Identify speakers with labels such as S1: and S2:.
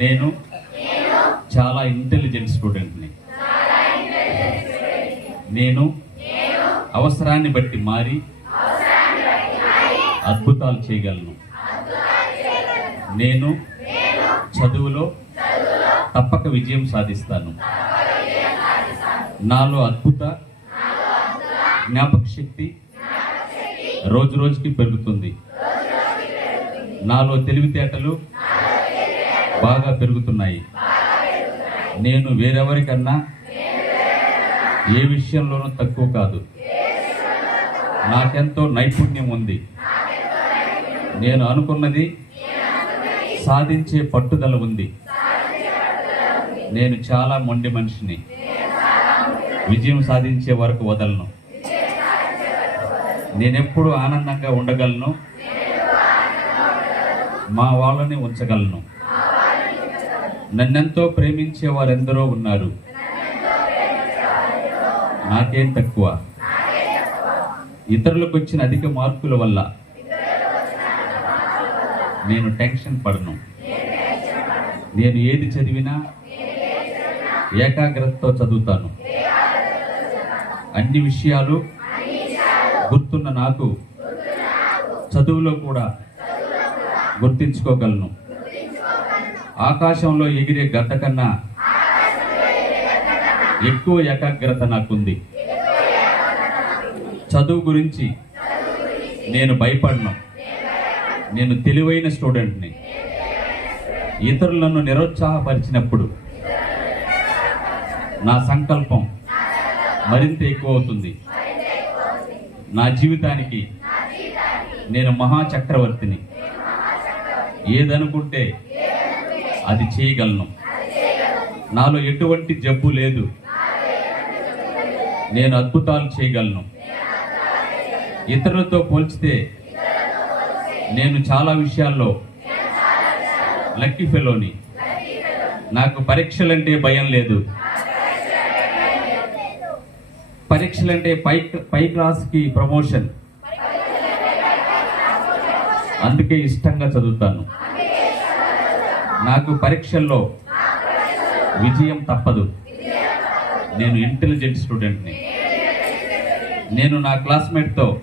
S1: నేను చాలా ఇంటెలిజెంట్ స్టూడెంట్ని నేను అవసరాన్ని బట్టి మారి అద్భుతాలు చేయగలను. నేను చదువులో తప్పక విజయం సాధిస్తాను. నాలో అద్భుత జ్ఞాపక శక్తి రోజు రోజుకి పెరుగుతుంది. నాలో తెలివితేటలు బాగా పెరుగుతున్నాయి. నేను వేరెవరికన్నా ఏ విషయంలోనూ తక్కువ కాదు. నాకెంతో నైపుణ్యం ఉంది. నేను అనుకున్నది సాధించే పట్టుదల ఉంది. నేను చాలా మొండి మనిషిని. విజయం సాధించే వరకు వదలను. నేనెప్పుడు ఆనందంగా ఉండగలను. మా వాళ్ళని ఉంచగలను. నన్నెంతో ప్రేమించే వారెందరో ఉన్నారు. నాకేం తక్కువ. ఇతరులకు వచ్చిన అధిక మార్కుల వల్ల నేను టెన్షన్ పడను. నేను ఏది చదివినా ఏకాగ్రతతో చదువుతాను. అన్ని విషయాలు గుర్తున్న నాకు చదువులో కూడా గుర్తించుకోగలను. ఆకాశంలో ఎగిరే గద్ద కన్నా ఎక్కువ ఏకాగ్రత నాకుంది. చదువు గురించి నేను భయపడను. నేను తెలివైన స్టూడెంట్ని. ఇతరులను నిరుత్సాహపరిచినప్పుడు నా సంకల్పం మరింత ఎక్కువ అవుతుంది నా జీవితానికి నేను మహా చక్రవర్తిని ఏదనుకుంటే అది చేయగలను. నాలో ఎటువంటి జబ్బు లేదు. నేను అద్భుతాలు చేయగలను. ఇతరులతో పోల్చితే నేను చాలా విషయాల్లో లక్కీ ఫెలోని. నాకు పరీక్షలంటే భయం లేదు. పరీక్షలంటే పై పై క్లాస్కి ప్రమోషన్. అందుకే ఇష్టంగా చదువుతాను. నాకు పరీక్షల్లో విజయం తప్పదు. నేను ఇంటెలిజెంట్ స్టూడెంట్ని నేను నా క్లాస్మేట్తో